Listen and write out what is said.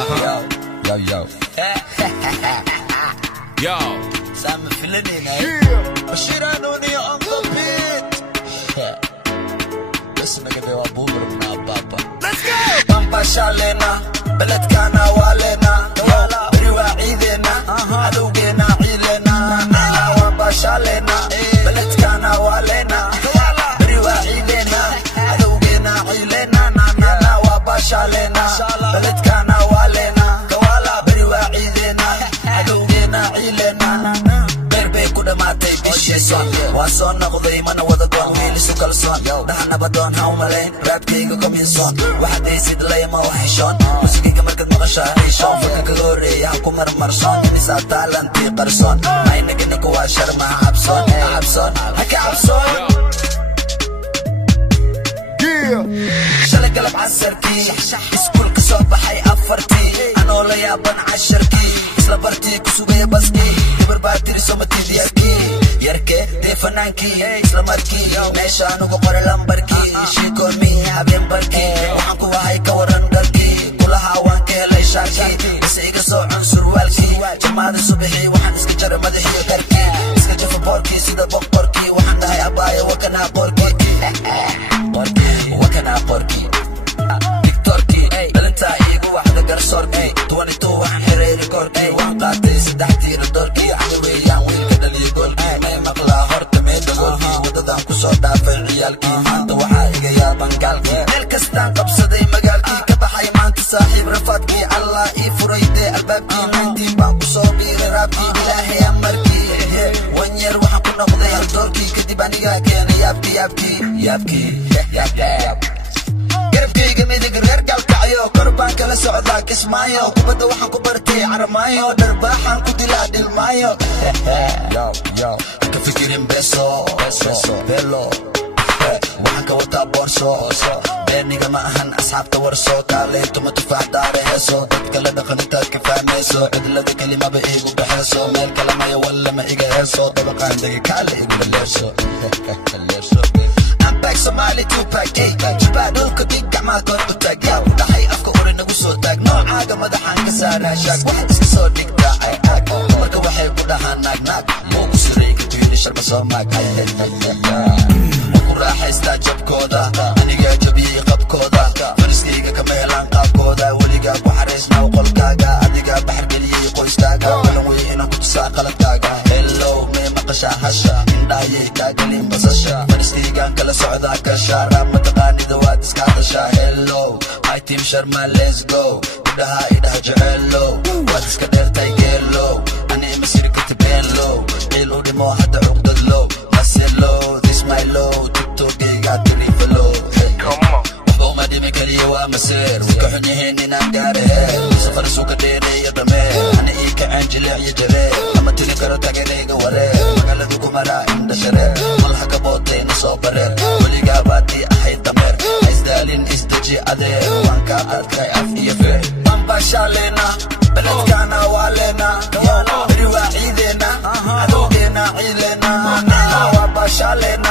Yo. Yo. Sam Filipina. Bashiranooni on the beat. Listen to the boomer na papa. Let's go. Pampa shalena, beledkana walena, beri waidena, adugena ilena. Pampa shalena, beledkana walena, beri waidena, adugena ilena. Na wapa shalena, beledkana walena, beri waidena, adugena ilena. Berbe kuda mate bisheson, wason naquday mana wada doon wiilisu kalsoon. Dhaxna badoon ha umaleyn raabkayga kominson. Waxaad aysid layma waxishoon, musigayga markaad maqashaa heshoon. Faka kaga horeeya ha ku marmarsoon, imisaa taalantii qarsoon. Maynagani kuwaa sharma ha cabsoon, ha ka cabsoon. Shalay galab casarkii, iskuulka soo baxay afartii, anoo la yaaban casharkii, isla bartii ku sugaya baskii. Gabar baa tiri somatid yarkee dee fanaankii, isla markii meeshaan ugu qoray lambarkii. Sheekoon mii habeen barkii, waxaan ku wahay ka waran garkii. Kulahaa waan ka helay shaarkii, bise iga soo cun surwaalkii. Jamaada subaxii waxaan iska jaray madaxiyo garkii, iska jafa boorkii sida boqorkii. Waxaan dhahay abaayo wakanaa boorkii, wakanaa boorkii. Tiktorkii dhalintaa iigu waxda garsoorkii. 22 waxaan xiray rikoorkii, waan qaatay 3 tiira doorkii. Cali weeyaan wiilka dhaliyo goolkii, may maqlaa horta meeda goolkii. Wadadaan ku soo dhaafay ciyaalkii, maanta waxaa iga yaaban gaalkii. Meel kastaan qabsaday magaalkii, ka baxay maanta saaxiib rafaadkii. Allah ii furay dee albaabkii, 19 baan ku soo biiray raabkii. Ilaahay amarkii, wanyeer waxaan ku noqday hal doorkii. Kadib anigaa keenay yaabkii. garabkayga midig reer gaalkacyo, kor baan kala socdaa kismaayo. Kubadda waxaan ku bartay carmaayo, dharbaaxaan ku dilaa dhilmaayo. Haka fikirin beso belo, waxaan ka wataa boorso. beeniga ma ahan asxaabta warso, kaaleeto ma tufaax daare heeso. dadka la dhaqan intaad ka fahmayso, cidlada kelimaba iigu baxayso. meel kale maya walla ma iga heeso, dabaqaan dega kaale igula leerso. Back Somali 2-pack, jibaa dhulka dig gacmaa kor u taag. yaa ku dhaxay afka ore nagu soo taag, noocaaga madaxaan ka saaraa shaag. waxaad iska soo dhigtaa aag, dumarka waxay ku dhahaan naag. moo ku siray ka tuyni sharma soo maag. ma ku raaxaystaa jabkooda, anigaa jabiyey qabkooda. fariskayga kama helaan qaabkooda, weligaa ku xaraysnaa qolkaaga. adigaa baxar geliyey qoyskaaga, balan wey inaan ku tusaa qaladkaaga. hello mee maqashaa hasha, indhahayay kaa gelin basasha. fariskaygaan kala socdaa kashaa, raab mataqaanida waad iska hadashaa. hello hi team sharma let's go, gudhaha idhaha jeceelo. waad iska dheertay geelo, ani masiri ka tibeelo. ciil u dhimo hadda cugdad low, maselo this my low. tiktokaygaa tirifalo, waxba uma dhimi kaliya waa maseer. wika xun yihiin inaan gaare heer, safar suuka dheereeya dameer. ani ii kaceen jileecyo jareer, ama tiri karo taganayga wareer. magaaladu kumaraa indha shareer, malha ka bootayna soo bareer. weligaa baadii ahayd dameer, haysdaalin isdeji adeer. waan kaa arkay af iyo feer. pampa shalena, beledkana walena, beri waa ciideena, adowgeena ciileena. wapa shalena,